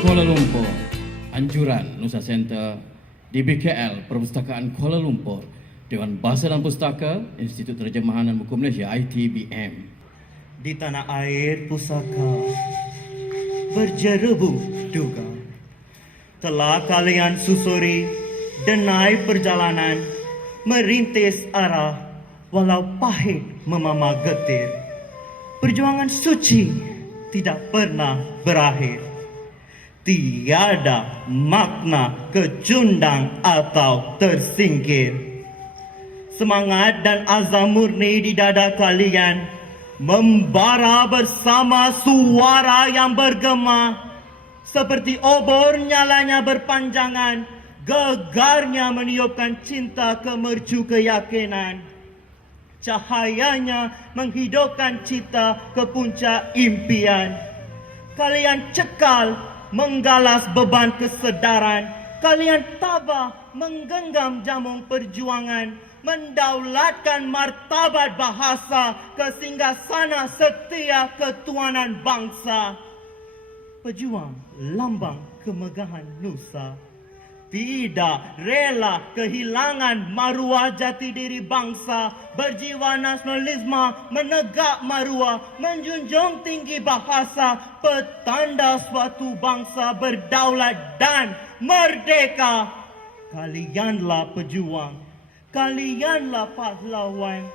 Kuala Lumpur, Anjuran Nusa Center, DBKL Perpustakaan Kuala Lumpur, Dewan Bahasa dan Pustaka, Institut Terjemahan dan Buku Malaysia ITBM. Di tanah air pusaka berjerebu duga, telah kalian susuri denai perjalanan, merintis arah walau pahit memamah getir. Perjuangan suci tidak pernah berakhir. Tiada makna kecundang atau tersingkir. Semangat dan azam murni di dada kalian membara bersama suara yang bergema, seperti obor nyalanya berpanjangan, gegarnya meniupkan cinta ke mercu keyakinan. Cahayanya menghidupkan cita ke puncak impian. Kalian cekal menggalas beban kesedaran. Kalian tabah menggenggam jamun perjuangan, mendaulatkan martabat bahasa ke singgasana setia ketuanan bangsa. Pejuang lambang kemegahan Nusa, tidak rela kehilangan maruah jati diri bangsa, berjiwa nasionalisme, menegak maruah, menjunjung tinggi bahasa, petanda suatu bangsa berdaulat dan merdeka. Kalianlah pejuang, kalianlah pahlawan,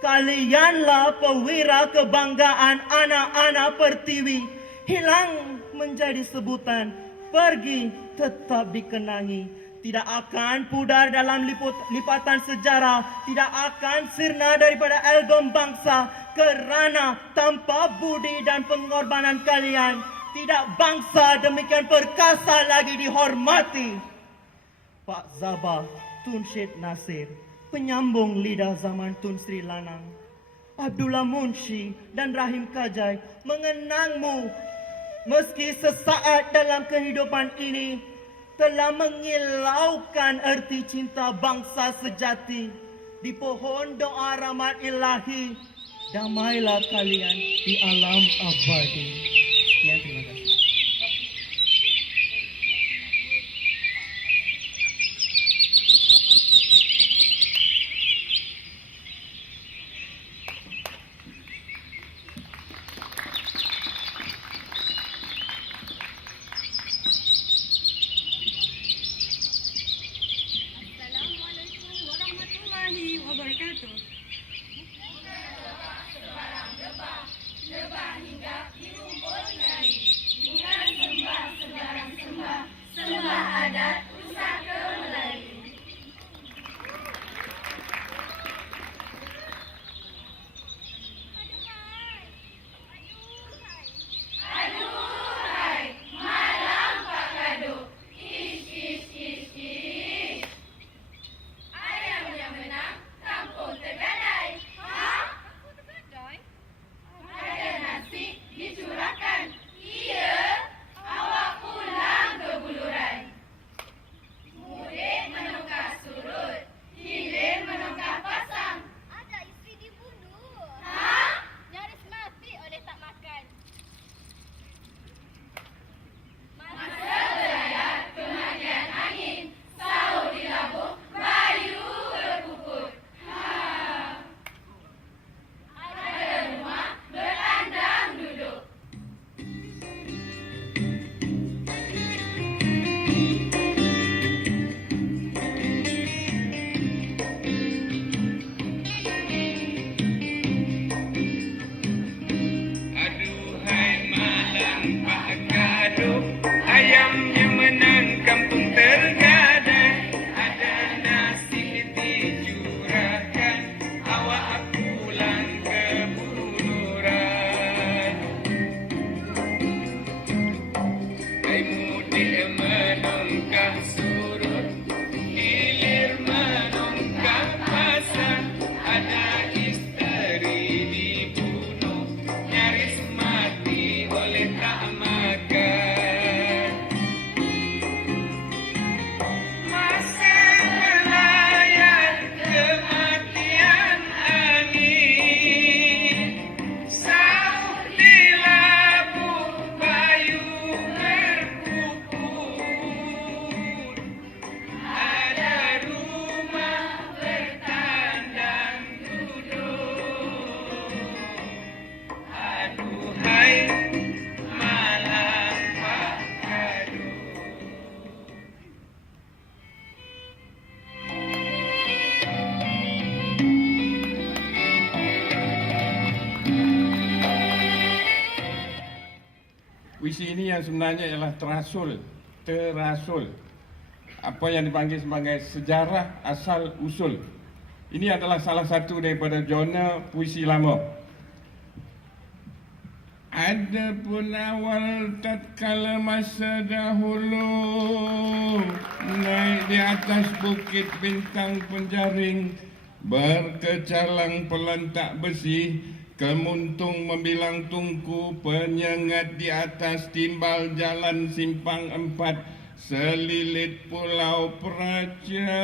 kalianlah pewira kebanggaan anak-anak Pertiwi. Hilang menjadi sebutan, pergi tetap dikenangi. Tidak akan pudar dalam lipatan sejarah, tidak akan sirna daripada album bangsa, kerana tanpa budi dan pengorbanan kalian, tidak bangsa demikian perkasa lagi dihormati. Pak Zabah Tun Syed Nasir, penyambung lidah zaman Tun Sri Lanang, Abdullah Munshi dan Rahim Kajai mengenangmu. Meski sesaat dalam kehidupan ini telah mengilaukan erti cinta bangsa sejati, di pohon doa rahmat ilahi, damailah kalian di alam abadi. Sekian, terima kasih. Assalamualaikum warahmatullahi wabarakatuh. Lebah hingga di rumput nari, dengan sembah sembarang sembah, sembah adat pusaka Melayu. Aduhai, malam Pak Kado, ish ish ish ish. Ayam yang menang, kampung tergadai. Hah? Kampung tergadai? Ada nasi dicurahkan. Iya, awak pulang ke Buluran. Murid menungkah surut, hilir menungkah pasang. Ada isteri dibunuh. Hah? Nyaris mati oleh tak makan. Masa berlayar kematian angin, sahur di labuh, bayu berpuput. Ada rumah berandang duduk. Aduhai malam Pak Kado, ayamnya menang kampung tergadai. Ada nasi dicurahkan, awak pulang ke Buluran. Hai mudik menungkah surut, hilir menungkah pasang. Ada isteri dibunuh, nyaris mati oleh tak makan. Masa berlayar kematian angin, sahur di labuh, bayu berpuput. puisi ini yang sebenarnya ialah terasul. Apa yang dipanggil sebagai sejarah asal usul. Ini adalah salah satu daripada jurnal puisi lama. Adapun awal tatkala masa dahulu, naik di atas bukit bintang penjaring, berkecalang pelantak besi, kemuntung membilang tungku, penyengat di atas timbal jalan simpang 4, selilit pulau Praja,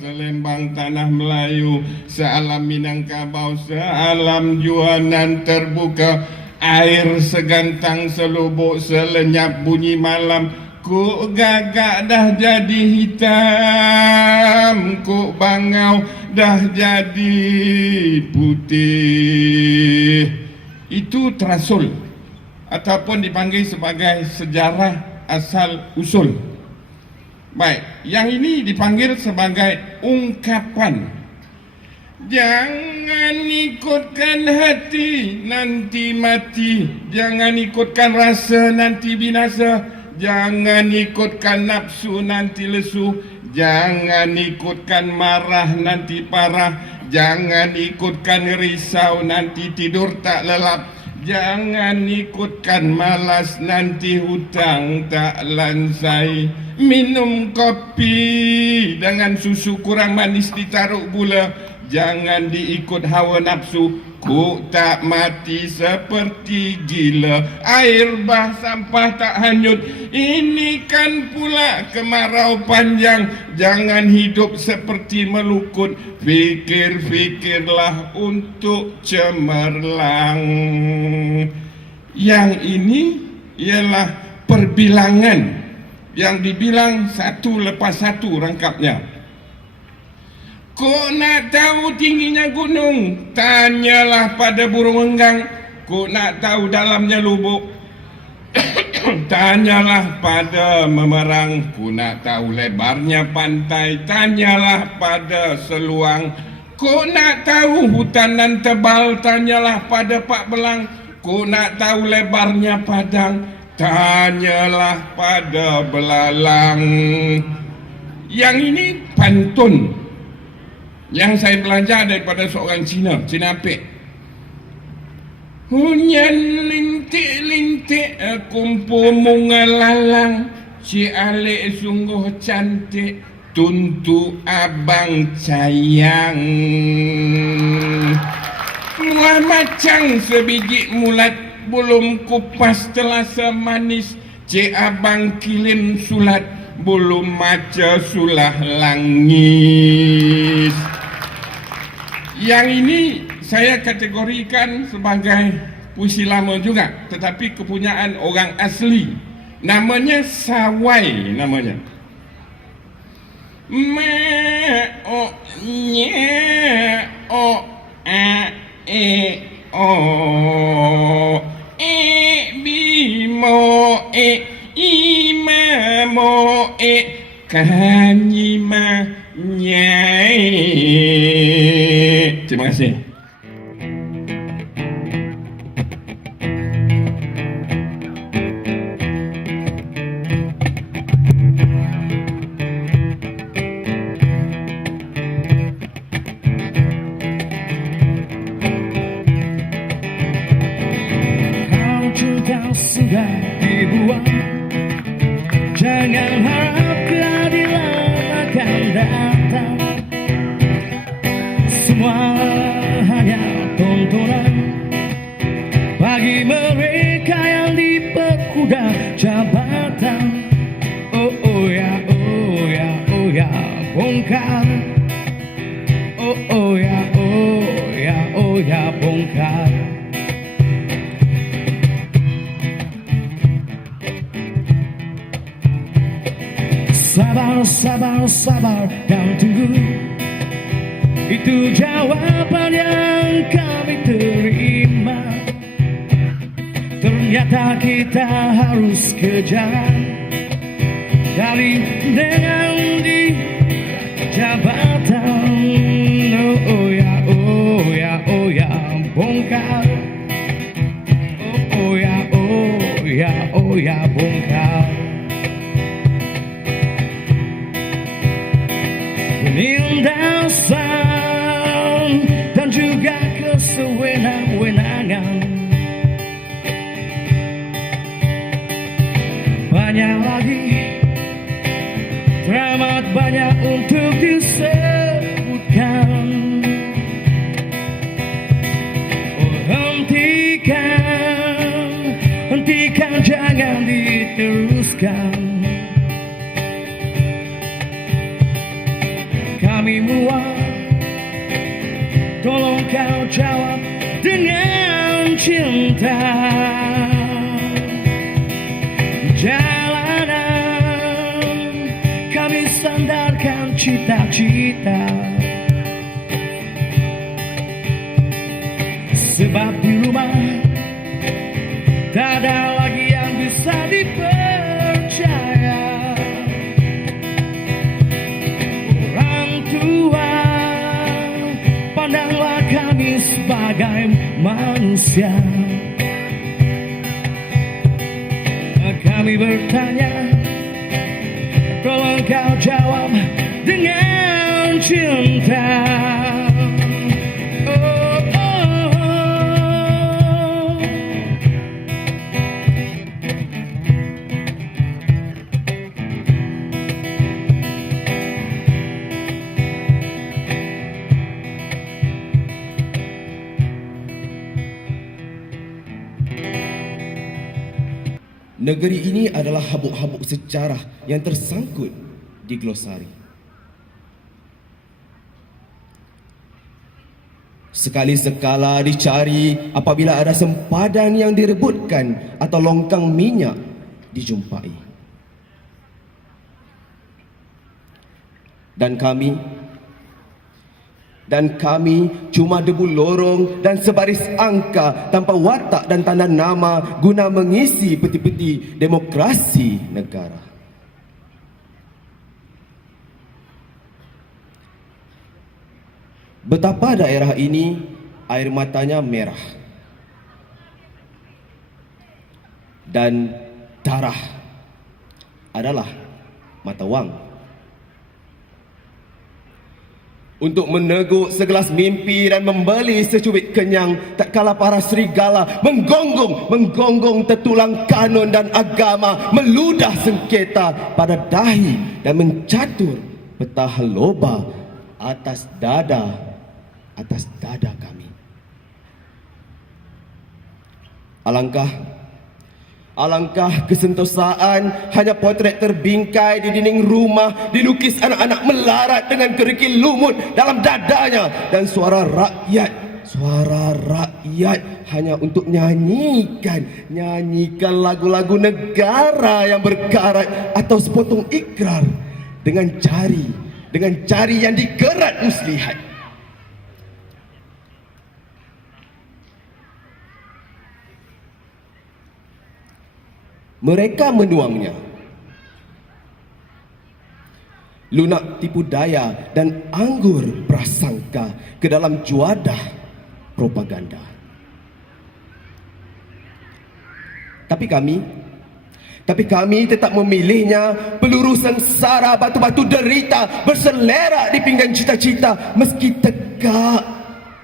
selembang tanah Melayu, sealam Minangkabau, sealam Juanan terbuka, air segantang selubuk, selenyap bunyi malam. Ku gagak dah jadi hitam, ku bangau dah jadi putih. Itu terasul ataupun dipanggil sebagai sejarah asal usul. Baik, yang ini dipanggil sebagai ungkapan. Jangan ikutkan hati nanti mati, jangan ikutkan rasa nanti binasa, jangan ikutkan nafsu nanti lesu, jangan ikutkan marah nanti parah, jangan ikutkan risau nanti tidur tak lelap, jangan ikutkan malas nanti hutang tak lansai. Minum kopi dengan susu kurang manis ditaruh gula, jangan diikut hawa nafsu. Ku tak mati seperti gila, air bah sampah tak hanyut. Ini kan pula kemarau panjang, jangan hidup seperti melukut. Fikir-fikirlah untuk cemerlang. Yang ini ialah perbilangan yang dibilang satu lepas satu rangkapnya. Kau nak tahu tingginya gunung? Tanyalah pada burung enggang. Kau nak tahu dalamnya lubuk? Tanyalah pada memerang. Kau nak tahu lebarnya pantai? Tanyalah pada seluang. Kau nak tahu hutanan tebal? Tanyalah pada Pak Belang. Kau nak tahu lebarnya padang? Tanyalah pada belalang. Yang ini pantun yang saya belajar daripada seorang Cina Pek. Hujan lintik-lintik, kumpul bunga lalang, si Alek sungguh cantik, tuntu abang sayang. Muah macang sebiji mulat, belum kupas telasa manis, cik abang kilim sulat, belum maca sulah langis. Yang ini saya kategorikan sebagai puisi lama juga, tetapi kepunyaan orang asli. Namanya Sawai namanya. Ma o nya o a e o e bi mo e i ma mo e kanyi ma nyai. Terima kasih. Kau cinta sudah dibuang, jangan harap keadilan akan datang. Semua hanya tontonan bagi mereka yang diperkuda jabatan. Oh oh ya, oh ya, oh ya, bongkar. Oh oh ya, oh ya, oh ya, bongkar. Sabar, sabar, sabar dan tunggu, itu jawaban yang kami terima. Ternyata kita harus kejar dari dengan di jabatan. Oh oh ya, oh ya, oh ya, bongkar. Oh oh ya, oh ya, oh ya Bung Karno. Penindasan dan juga kesewenang-wenangan, banyak lagi, teramat banyak untuk disebutkan. Oh, hentikan, jangan diteruskan. Kami muak, tolong kau jawab dengan cinta. Jalanan kami sandarkan cita-cita, sebab di rumah tak ada lagi yang bisa dipercaya. Orang tua, pandanglah kami sebagai manusia. Kami bertanya, tolong kau jawab dengan cinta. Oh, oh, oh. Negeri ini adalah habuk-habuk sejarah yang tersangkut di glosari. Sekali sekala dicari apabila ada sempadan yang direbutkan atau longkang minyak dijumpai. Dan kami cuma debu lorong dan sebaris angka tanpa watak dan tanda nama guna mengisi peti-peti demokrasi negara. Betapa daerah ini air matanya merah dan darah adalah mata wang. Untuk meneguk segelas mimpi dan membeli secubit kenyang, tak kala para serigala menggonggong tertulang kanon dan agama, meludah sengketa pada dahi dan mencatur peta loba atas dada kami. Alangkah kesentosaan hanya potret terbingkai di dinding rumah, dilukis anak-anak melarat dengan kerikil lumut dalam dadanya, dan suara rakyat hanya untuk nyanyikan lagu-lagu negara yang berkarat atau sepotong ikrar dengan jari yang dikerat muslihat. Mereka menuangnya, lunak tipu daya dan anggur prasangka ke dalam juadah propaganda. Tapi kami tetap memilihnya, peluru sengsara, batu-batu derita berselerak di pinggan cita-cita,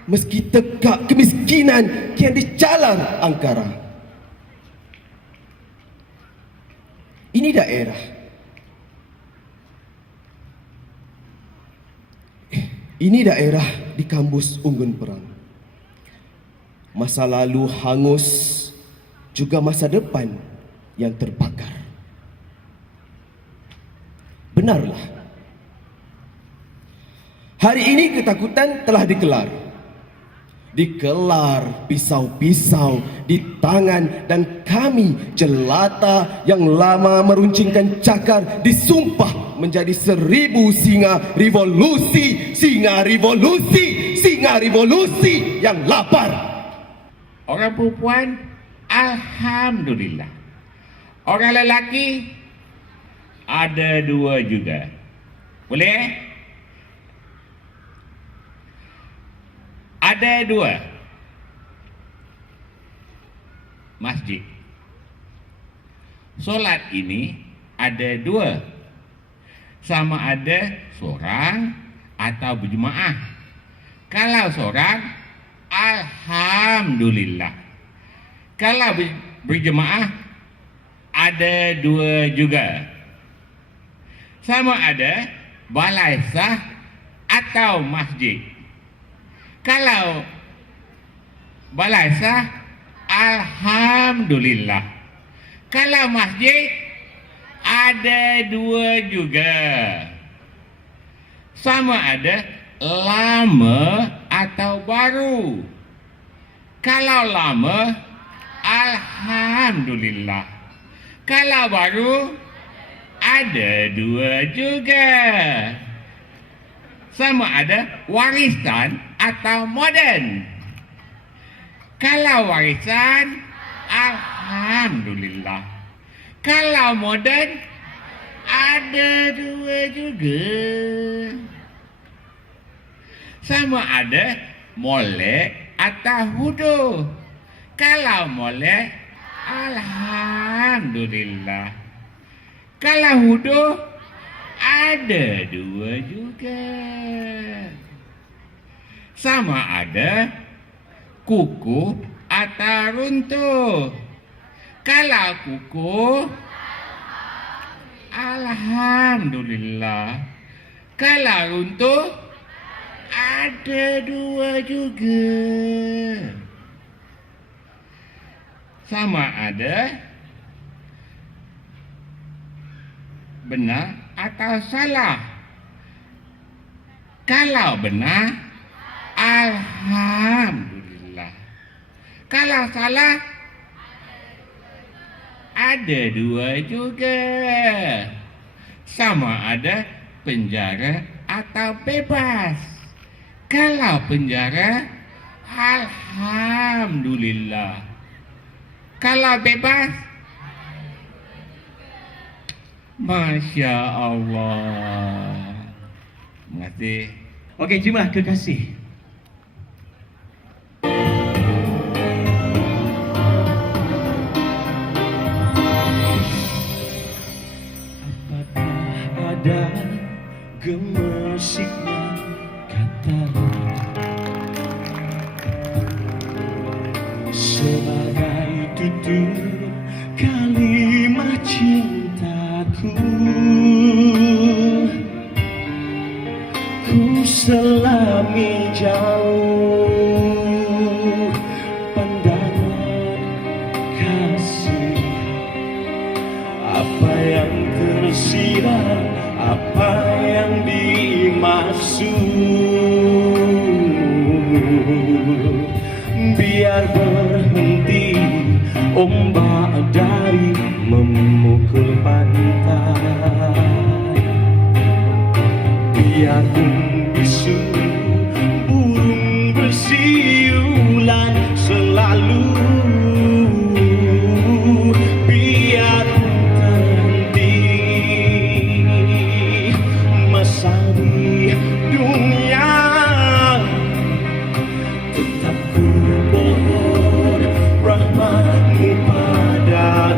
meski tegak kemiskinan kian dicalar angkara. Ini daerah di Kambus Unggun Perang. Masa lalu hangus, juga masa depan yang terbakar. Benarlah, hari ini ketakutan telah dikelar pisau-pisau di tangan, dan kami jelata yang lama meruncingkan cakar disumpah menjadi 1000 singa revolusi yang lapar. Orang perempuan, alhamdulillah. Orang lelaki ada 2 juga. Boleh? Ada 2. masjid. Solat ini ada dua, sama ada seorang atau berjemaah. Kalau seorang, alhamdulillah. Kalau berjemaah, ada dua juga. Sama ada balai sah atau masjid. Kalau balai sah, alhamdulillah. Kalau masjid, ada dua juga. Sama ada lama atau baru. Kalau lama, alhamdulillah. Kalau baru, ada dua juga. Sama ada warisan atau moden. Kalau warisan, alhamdulillah. Kalau moden, ada dua juga. Sama ada molek atau hudu. Kalau molek, alhamdulillah. Kalau hudu, ada dua juga. Sama ada kuku atau runtuh. Kalau kuku, alhamdulillah. Kalau runtuh, ada dua juga. Sama ada benar atau salah. Kalau benar, alhamdulillah. Kalau salah, ada dua juga. Sama ada penjara atau bebas. Kalau penjara, alhamdulillah. Kalau bebas, Masya Allah. Terima kasih. Okey, terimalah kekasih. Apakah ada gemesiknya kata sebagai tutur kalimat cintaku? Ku selami jauh pandangan kasih. Apa yang tersirat, apa yang dimaksud, biar berhenti ombak dari memukul pantai. Biar bisu burung bersiulan selalu. Biar terhenti masa di dunia. Tetap ku mohon rahmatmu pada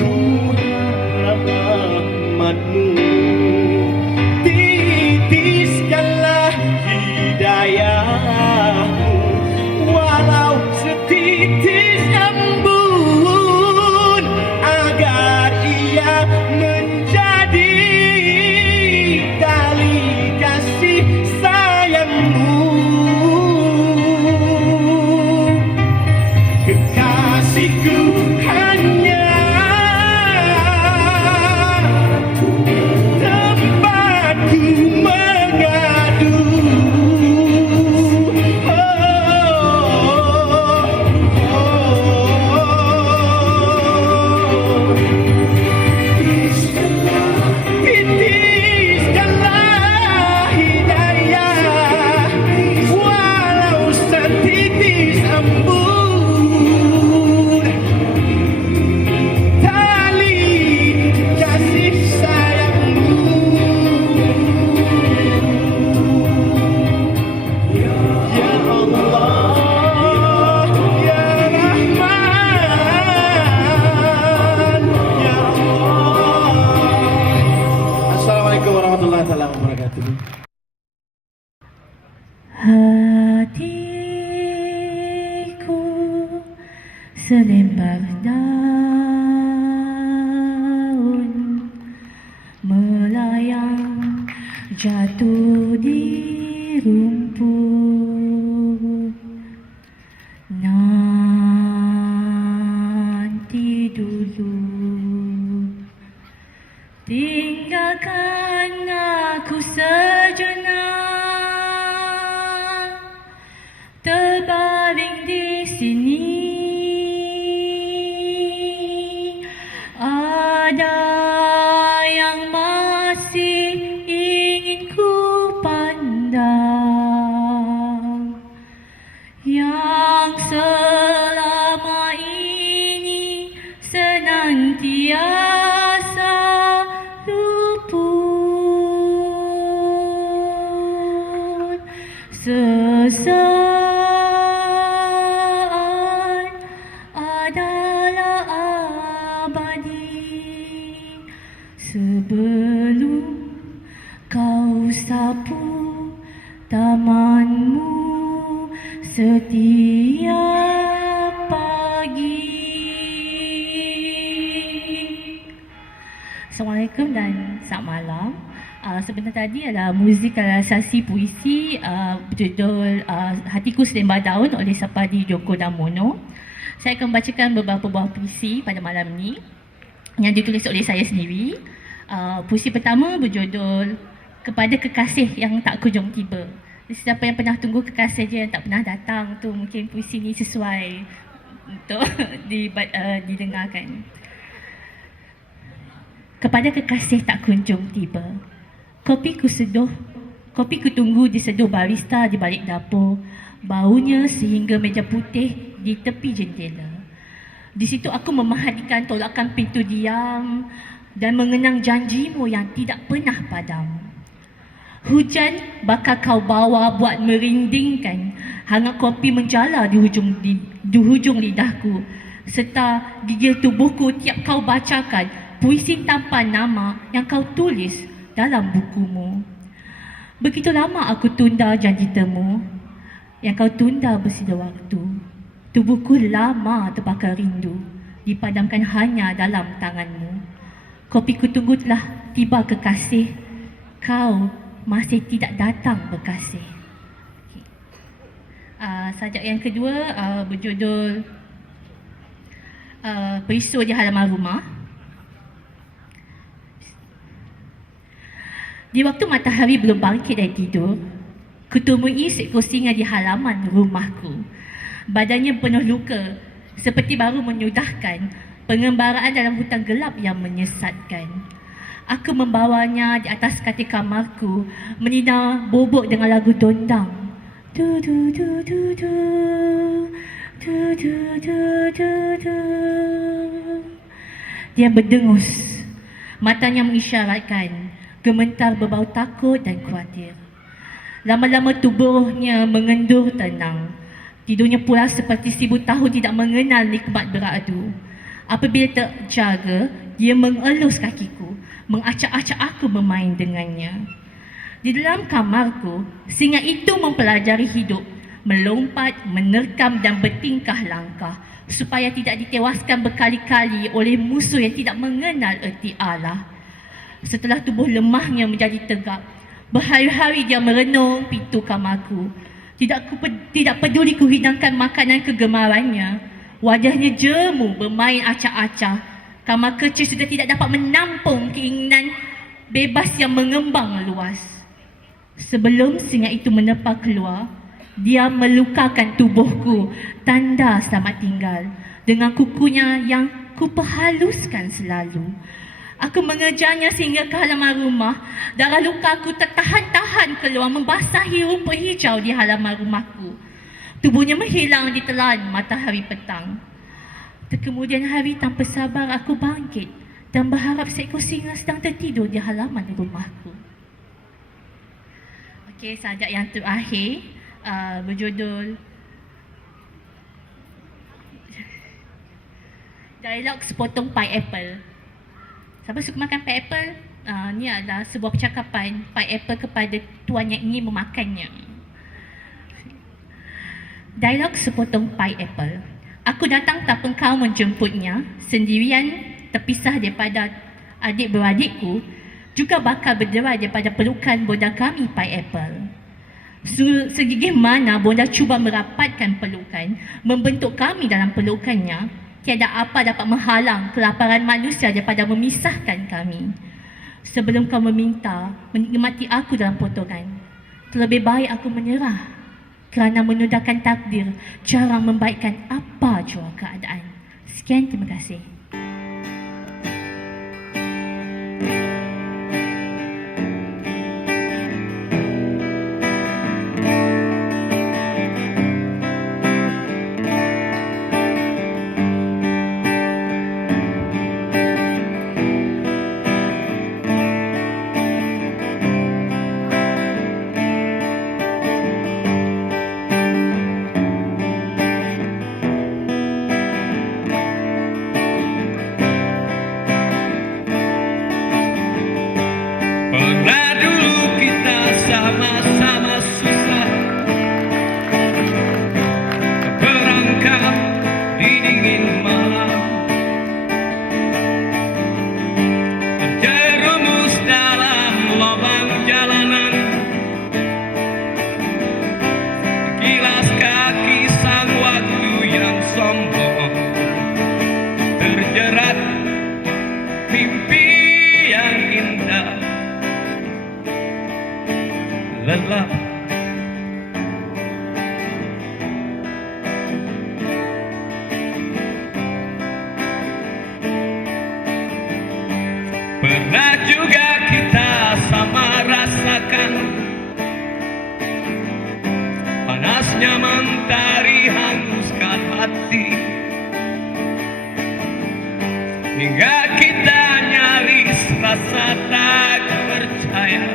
ku harap rahmatmu. Titiskanlah hidayahmu, walau setitis embun, agar ia menjadi tali kasih sayangmu. Kekasihku hanya tempatku mengadu. Titiskanlah hidayah, walau setitis embun, tali kasih sayangmu. Ya Allah, Ya Rahman, Ya Allah. Assalamualaikum warahmatullahi wabarakatuh. Hatiku selembar daun melayang jatuh di rumput. Nanti dulu tinggalkan aku sejenak, terbaring di sini. Ada yang masih ingin ku pandang, yang selama ini senantiasa luput. Sesaat adalah abadi, sebelum kau sapu tamanmu setiap pagi. Assalamualaikum dan selamat malam. Sebentar tadi adalah muzik realisasi puisi berjudul Hatiku Selembar Daun oleh Sapadi Djoko Damono. Saya akan membacakan beberapa buah puisi pada malam ini yang ditulis oleh saya sendiri. Puisi pertama berjudul Kepada Kekasih Yang Tak Kunjung Tiba. Siapa yang pernah tunggu kekasih je yang tak pernah datang tu, mungkin puisi ni sesuai untuk didengarkan. Kepada kekasih tak kunjung tiba, kopi ku tunggu di seduh barista di balik dapur, baunya sehingga meja putih di tepi jendela. Di situ aku memahadikan tolakan pintu diam dan mengenang janjimu yang tidak pernah padam. Hujan bakal kau bawa buat merindingkan, hangat kopi menjala di hujung lidahku, serta gigil tubuhku tiap kau bacakan puisi tanpa nama yang kau tulis dalam bukumu. Begitu lama aku tunda janji temu yang kau tunda bersida waktu. Tubuhku lama terbakar rindu, dipadamkan hanya dalam tanganmu. Kopiku tunggu telah tiba kekasih, kau masih tidak datang berkasih. Sajak yang kedua berjudul Perisua di Halaman Rumah. Di waktu matahari belum bangkit dari tidur, kutemui seekor singa di halaman rumahku. Badannya penuh luka, seperti baru menyudahkan pengembaraan dalam hutan gelap yang menyesatkan. Aku membawanya di atas katil kamarku, menina bobok dengan lagu dondang. Du du du du du, du du du du du. Dia berdengus, matanya mengisyaratkan, gementar berbau takut dan khawatir. Lama-lama tubuhnya mengendur tenang. Tidurnya pula seperti 1000 tahun tidak mengenal nikmat beradu. Apabila terjaga, dia mengelus kakiku, mengacak-acak aku bermain dengannya. Di dalam kamarku, singa itu mempelajari hidup, melompat, menerkam dan bertingkah langkah supaya tidak ditewaskan berkali-kali oleh musuh yang tidak mengenal erti Allah. Setelah tubuh lemahnya menjadi tegak, berhari-hari dia merenung pintu kamarku. Tidak peduli ku hidangkan makanan kegemarannya. Wajahnya jemu bermain acak-acak. Kamar kecil sudah tidak dapat menampung keinginan bebas yang mengembang luas. Sebelum singa itu menepa keluar, dia melukakan tubuhku, tanda selamat tinggal, dengan kukunya yang kuperhaluskan selalu. Aku mengejarnya sehingga ke halaman rumah. Darah lukaku tertahan-tahan keluar membasahi rumput hijau di halaman rumahku. Tubuhnya menghilang di telan matahari petang. Kemudian hari tanpa sabar aku bangkit dan berharap seekor singa sedang tertidur di halaman rumahku. Okey, sajak yang terakhir berjudul Dialog Sepotong Pai Apple. Siapa suka makan pai apple? Ni adalah sebuah percakapan pai apple kepada tuan yang ingin memakannya. Dialog Sepotong Pai Apple. Aku datang tanpa kau menjemputnya, sendirian terpisah daripada adik-beradikku, juga bakal berderai daripada pelukan bonda kami pai apple. Segigih mana bonda cuba merapatkan pelukan, membentuk kami dalam pelukannya, tiada apa dapat menghalang kelaparan manusia daripada memisahkan kami. Sebelum kau meminta menikmati aku dalam potongan, terlebih baik aku menyerah, kerana menudahkan takdir jarang membaikkan apa jua keadaan. Sekian, terima kasih. Pernah dulu kita sama-sama susah, berangkat di dingin malam, terjerumus dalam lubang jalanan, kilas kaki sang waktu yang sombong, terjerat mimpi yang indah, lelah. Pernah juga kita sama rasakan panasnya mentari hanguskan hati, hingga kita nyaris rasa tak percaya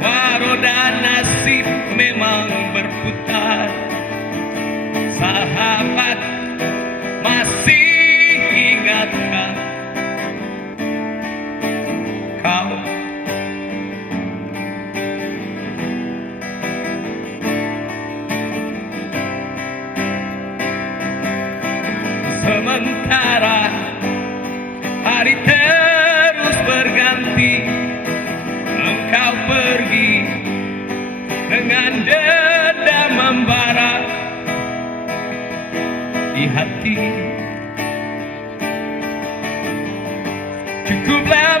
bahwa roda nasib memang berputar. Sahabat, masih ingatkah kau? Sementara hari terus berganti, engkau pergi dengan dendam membara di hati. Cukuplah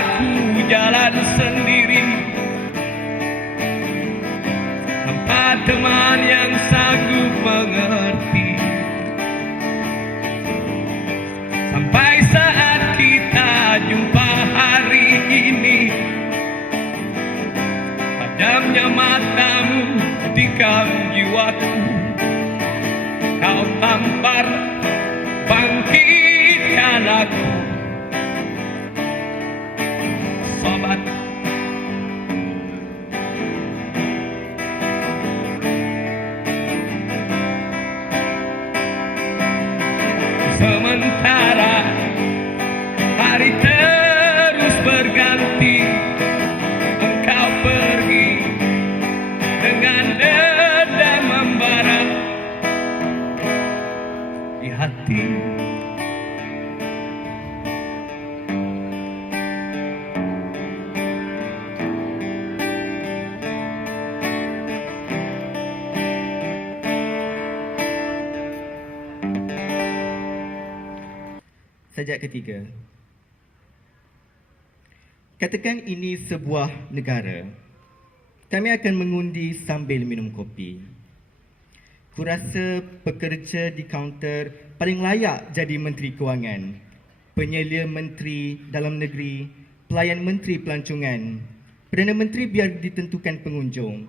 aku jalan sendiri tanpa teman yang sanggup mengerti, sampai saat kita jumpa hari ini. Tajamnya matamu tikam jiwaku, kau tampar bangkitkan aku. Sobat, Sementara hari terus berganti, engkau pergi dengan dendam membara di hati. Sajak ketiga. Katakan ini sebuah negara. Kami akan mengundi sambil minum kopi. Kurasa pekerja di kaunter paling layak jadi Menteri Kewangan, penyelia Menteri Dalam Negeri, pelayan Menteri Pelancongan, Perdana Menteri biar ditentukan pengunjung.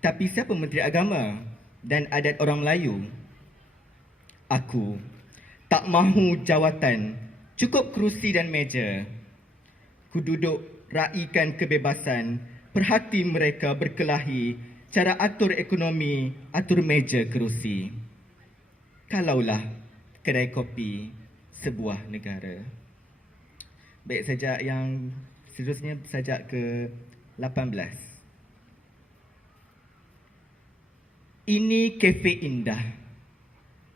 Tapi siapa Menteri Agama dan Adat Orang Melayu? Aku tak mahu jawatan, cukup kerusi dan meja. Ku duduk raikan kebebasan, perhati mereka berkelahi, cara atur ekonomi, atur meja kerusi. Kalaulah kedai kopi sebuah negara. Baik, sajak yang seterusnya sajak ke-18. Ini kafe indah,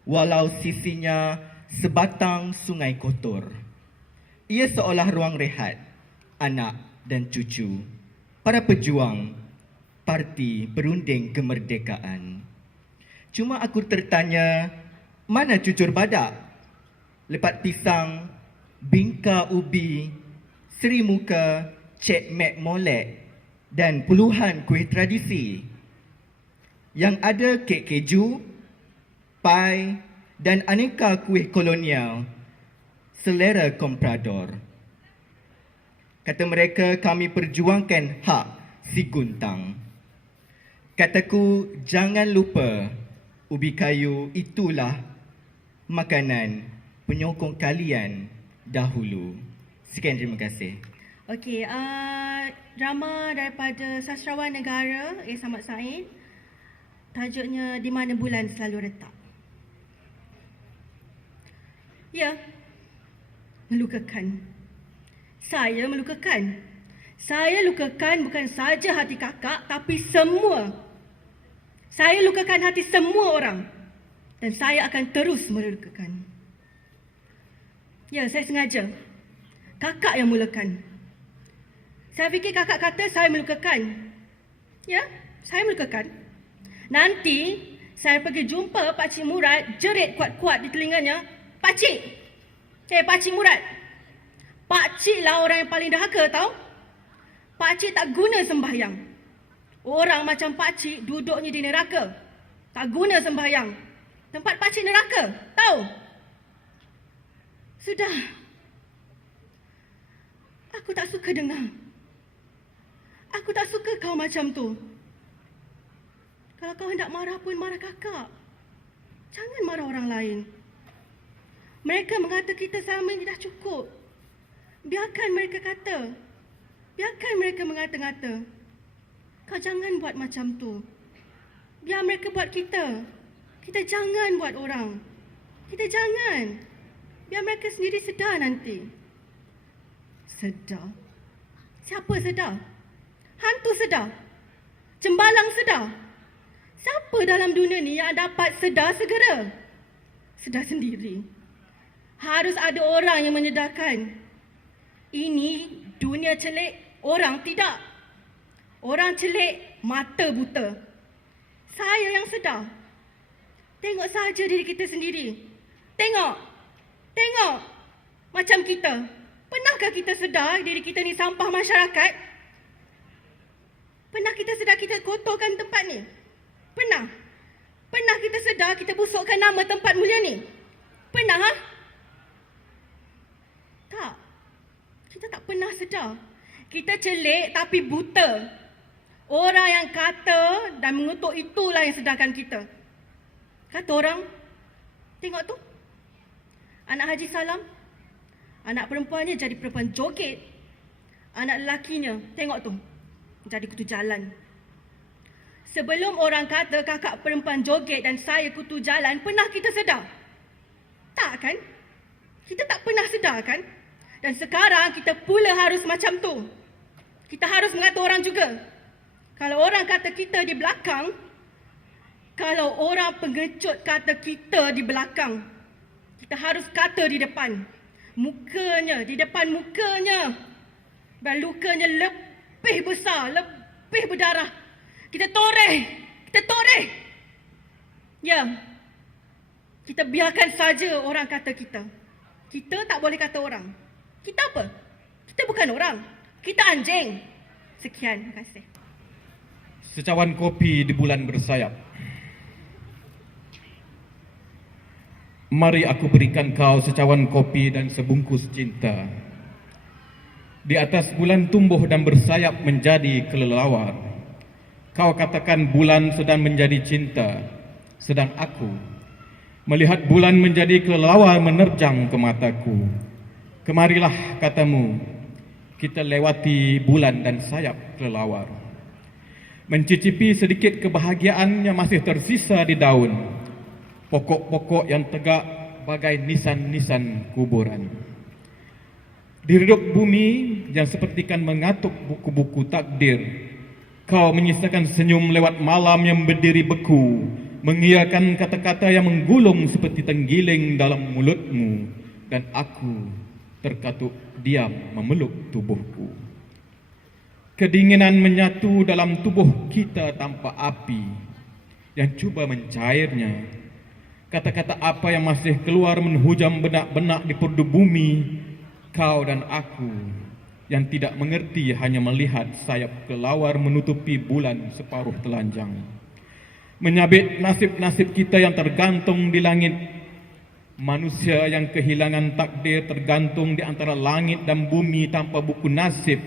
walau sisinya sebatang sungai kotor. Ia seolah ruang rehat anak dan cucu para pejuang parti berunding kemerdekaan. Cuma aku tertanya, mana cucur badak, lepat pisang, bingka ubi, seri muka, cek mek molek dan puluhan kuih tradisi. Yang ada kek keju, pai dan aneka kuih kolonial selera komprador. Kata mereka kami perjuangkan hak si Guntang. Kataku jangan lupa ubi kayu itulah makanan penyokong kalian dahulu. Sekian, terima kasih. Okey, drama daripada sastrawan negara A. Samad Said. Tajuknya Di Mana Bulan Selalu Retak. Ya, melukakan. Saya melukakan. Saya lukakan bukan saja hati kakak, tapi semua. Saya lukakan hati semua orang. Dan saya akan terus melukakan. Ya, saya sengaja. Kakak yang mulakan. Saya fikir kakak kata saya melukakan. Ya, saya melukakan. Nanti, saya pergi jumpa Pakcik Murad, jerit kuat-kuat di telinganya. Pakcik! Pakcik Murad. Pakcik lah orang yang paling dahaka tau. Pakcik tak guna sembahyang. Orang macam pakcik duduknya di neraka. Tak guna sembahyang. Tempat pakcik neraka. Tahu? Sudah. Aku tak suka dengar. Aku tak suka kau macam tu. Kalau kau hendak marah pun marah kakak. Jangan marah orang lain. Mereka mengata kita selama ini dah cukup. Biarkan mereka kata. Biarkan mereka mengata-ngata. Kau jangan buat macam tu. Biar mereka buat kita. Kita jangan buat orang. Kita jangan. Biar mereka sendiri sedar nanti. Sedar? Siapa sedar? Hantu sedar? Cembalang sedar? Siapa dalam dunia ni yang dapat sedar segera? Sedar sendiri. Harus ada orang yang menyedarkan. Ini dunia celik, orang tidak. Orang celik, mata buta. Saya yang sedar. Tengok saja diri kita sendiri. Tengok. Tengok. Macam kita. Pernahkah kita sedar diri kita ni sampah masyarakat? Pernah kita sedar kita kotorkan tempat ni? Pernah? Pernah kita sedar kita busukkan nama tempat mulia ni? Pernah, ha? Tak. Kita tak pernah sedar. Kita celik tapi buta. Orang yang kata dan mengutuk itulah yang sedarkan kita. Kata orang, tengok tu. Anak Haji Salam, anak perempuannya jadi perempuan joget. Anak lelakinya, tengok tu, jadi kutu jalan. Sebelum orang kata kakak perempuan joget dan saya kutu jalan, pernah kita sedar? Tak kan? Kita tak pernah sedar kan? Dan sekarang kita pula harus macam tu. Kita harus mengatur orang juga. Kalau orang kata kita di belakang, kalau orang pengecut kata kita di belakang, kita harus kata di depan. Mukanya, di depan mukanya. Dan lukanya lebih besar, lebih berdarah. Kita toreh. Ya. Kita biarkan saja orang kata kita. Kita tak boleh kata orang. Kita apa? Kita bukan orang. Kita anjing. Sekian, terima kasih. Secawan kopi di bulan bersayap. Mari aku berikan kau secawan kopi dan sebungkus cinta. Di atas bulan tumbuh dan bersayap menjadi kelelawar. Kau katakan bulan sedang menjadi cinta, sedang aku melihat bulan menjadi kelelawar menerjang ke mataku. Kemarilah katamu, kita lewati bulan dan sayap kelelawar. Mencicipi sedikit kebahagiaan yang masih tersisa di daun. Pokok-pokok yang tegak bagai nisan-nisan kuburan. Di redup bumi yang sepertikan mengatuk buku-buku takdir, kau menyisakan senyum lewat malam yang berdiri beku, mengiakan kata-kata yang menggulung seperti tenggiling dalam mulutmu, dan aku terkatuk diam memeluk tubuhku. Kedinginan menyatu dalam tubuh kita tanpa api yang cuba mencairnya. Kata-kata apa yang masih keluar menghujam benak-benak di perdu bumi, kau dan aku yang tidak mengerti hanya melihat sayap kelawar menutupi bulan separuh telanjang. Menyabit nasib-nasib kita yang tergantung di langit. Manusia yang kehilangan takdir tergantung di antara langit dan bumi tanpa buku nasib.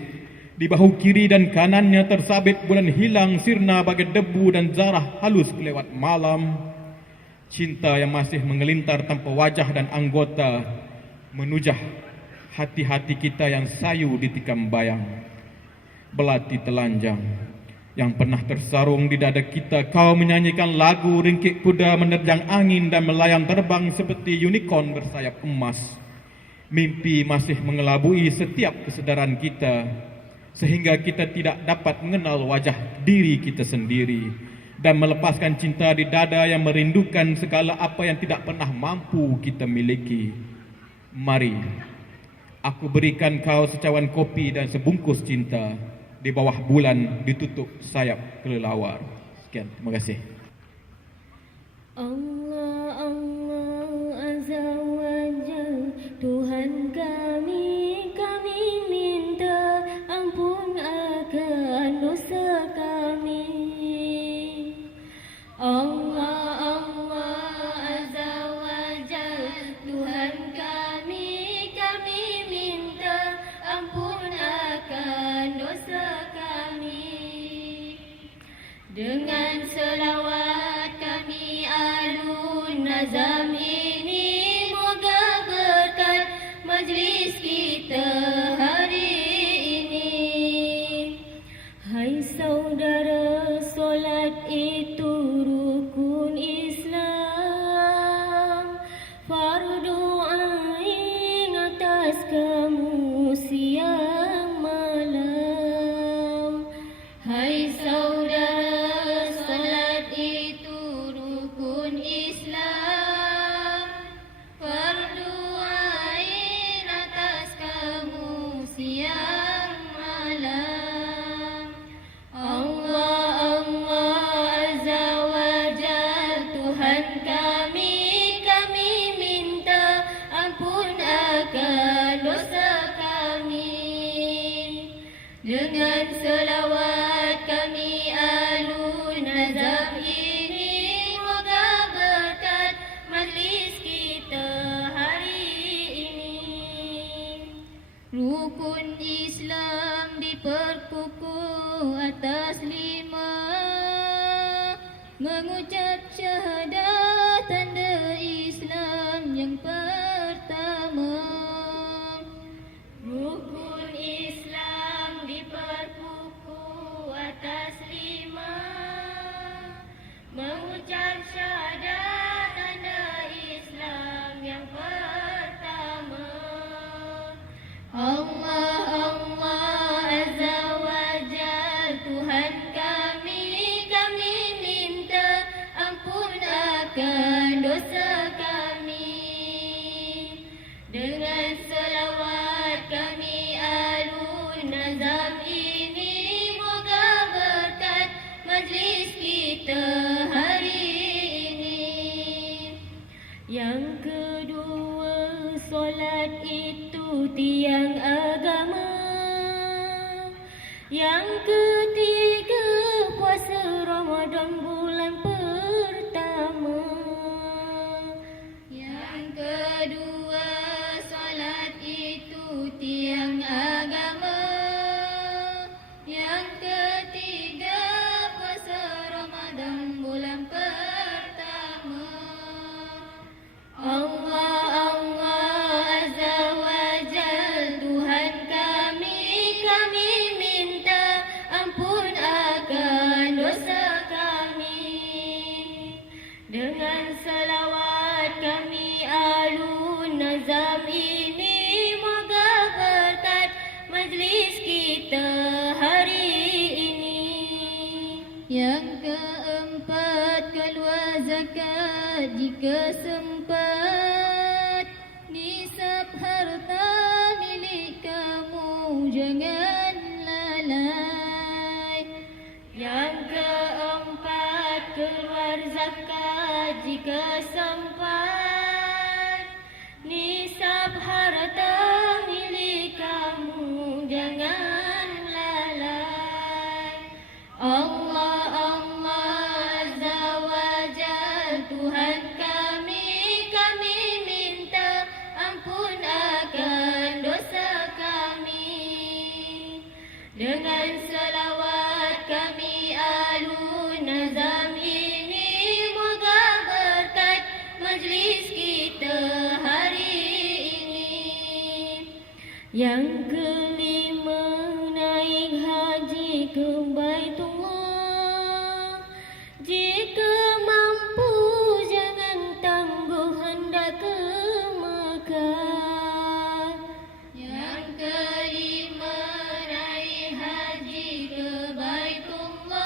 Di bahu kiri dan kanannya tersabit bulan hilang sirna bagai debu dan zarah halus kelewat malam. Cinta yang masih mengelintar tanpa wajah dan anggota menujah hati-hati kita yang sayu ditikam bayang. Belati telanjang yang pernah tersarung di dada kita, kau menyanyikan lagu ringkik kuda menerjang angin dan melayang terbang seperti unicorn bersayap emas. Mimpi masih mengelabui setiap kesedaran kita, sehingga kita tidak dapat mengenal wajah diri kita sendiri dan melepaskan cinta di dada yang merindukan segala apa yang tidak pernah mampu kita miliki. Mari, aku berikan kau secawan kopi dan sebungkus cinta. Di bawah bulan ditutup sayap kelelawar. Sekian, terima kasih. Allah, Allah Azza wa Jal, Tuhan kami minta ampun akan dosa kami. Allah, Allah Azza wa Jal, Tuhan kami minta ampun akan dosa kami. Dengan selawat kami alun nazam ini, moga berkat majlis kita hari ini. Hai saudara, solat itu rukun Islam, fardu ain atas kamu siang malam. Hai saudara, salat itu rukun Islam, fardu ain atas kamu siang malam. Allah, Allah Azza wa Jal, Tuhan kami minta ampun akan dosa kami. Dengan selawat kami alun nazam ini, moga berkat majlis kita hari ini. Rukun Islam diperkukuh atas 5, mengucap syahadat tanda Islam yang pertama. Rukun Islam diperkukuh atas 5, mengucap syahadat tanda Islam yang pertama. Yang kedua, solat itu tiang agama. Yang ketiga, puasa Ramadan bulan pertama. Yang kedua, solat itu tiang agama. Yang ketiga, puasa Ramadan bulan pertama. Allah, Allah Azza wa Jal, Tuhan kami minta ampun akan dosa kami. Dengan selawat kami alun nazam ini, moga berkat majlis kita hari ini. Yang keempat, keluar zakat jika sempat. Nisab harta milik kamu jangan lalai. Yang keempat, keluar zakat jika sempat. Nisab harta milik kamu jangan lalai. Allah, Allah Azza wa Jal, Tuhan kami minta ampun akan dosa kami. Dengan selawat kami alun nazam ini, moga berkat majlis kita hari ini. Yang kelima, naik haji ke Baitullah. Jika mampu jangan tangguh hendak ke Mekah. Yang kelima, naik haji ke Baitullah.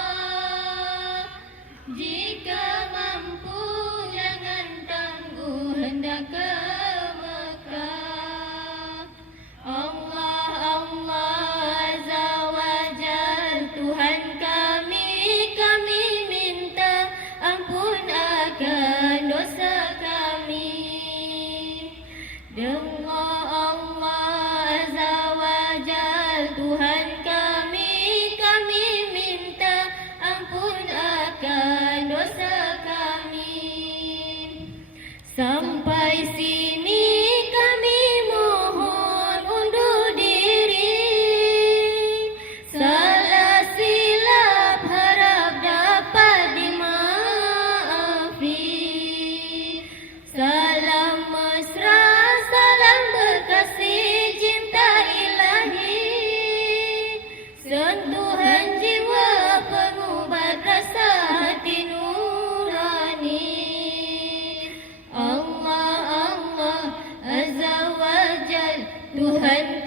Jika mampu jangan tangguh hendak ke Mekah. Allah, Allah Azza wa Jal, Tuhan kami minta ampun akan dosa kami. Dengan Allah Azza wa Jal, Tuhan kami minta ampun akan dosa kami. Sampai sini kami mohon undur diri. Salah silap harap dapat dimaafi. Salam mesra, salam berkasih, cinta ilahi. Sentuhan jiwa pengubat rasa hati nurani. Allah, Allah Azza wa Jal, Tuhan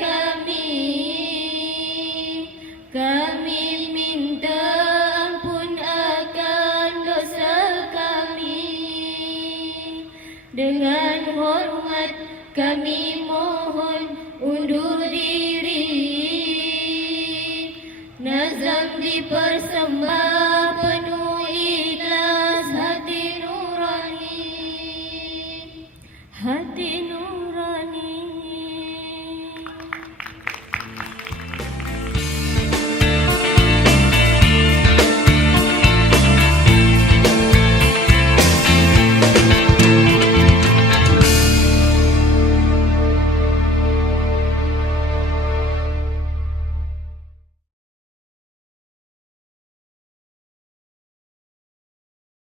kami minta ampun akan dosa kami. Dengan hormat kami mohon undur diri. Nazam dipersembahkan